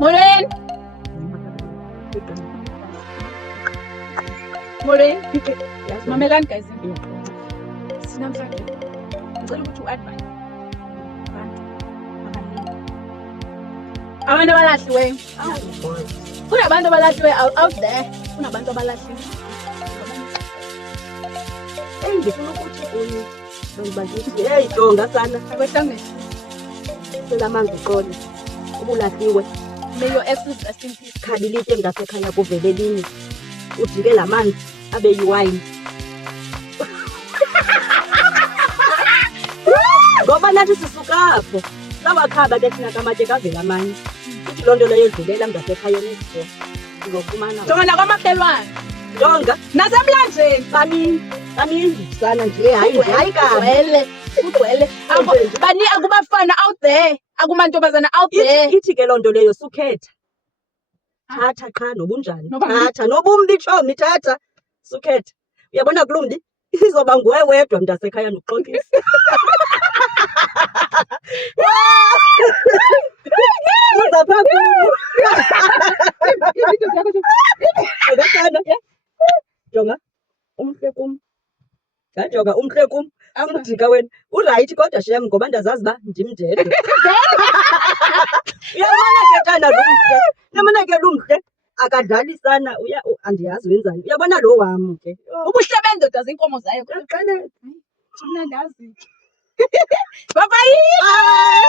Molweni. Molweni. Mamelani guys. Sinamhlanje ngicela ukuthi u-advise abantu abalahliweyo. Kunabantu abalahliweyo out there. Kunabantu abalahliweyo. Ngifuna ukuthi bakithi hey Jonga sana Akwehlangene. cela manje uqole ubulahliwe May your exes rest in peace. khabilite ngasekhaya kuvele lini ujike lamanzi abe yiwine ngoba nathi sisukapho sawakhaba ke thina kamate kavela amanye uthi loo nto leyo idlulela ngasekhaya nezifo uzofumana Jonga nakwamakhelwane. Jonga Nasemlanjeni. baninzi sana nje hayi kabi Kugcwele. Bani akubafana out there. Akumantombazana out there. ithi ke loo nto leyo sukhetha thatha qha nobunjani thatha nobumbi tshomi thatha sukhetha uyabona kulumbi izoba nguwe wedwa mntasekhaya nokuxokisa uzapha Jonga umhle kum ngajonga umhle kum amdika wena urayithi kodwa shem ngoba ndazazi uba ndimndedwa uyabona ke tana lumhle uyabona ke lumhle akadlali sana andiyazi wenzani uyabona lo wam ke Ubuhle bendoda zinkomo zayo. qale Thina ndazi. Bye bye.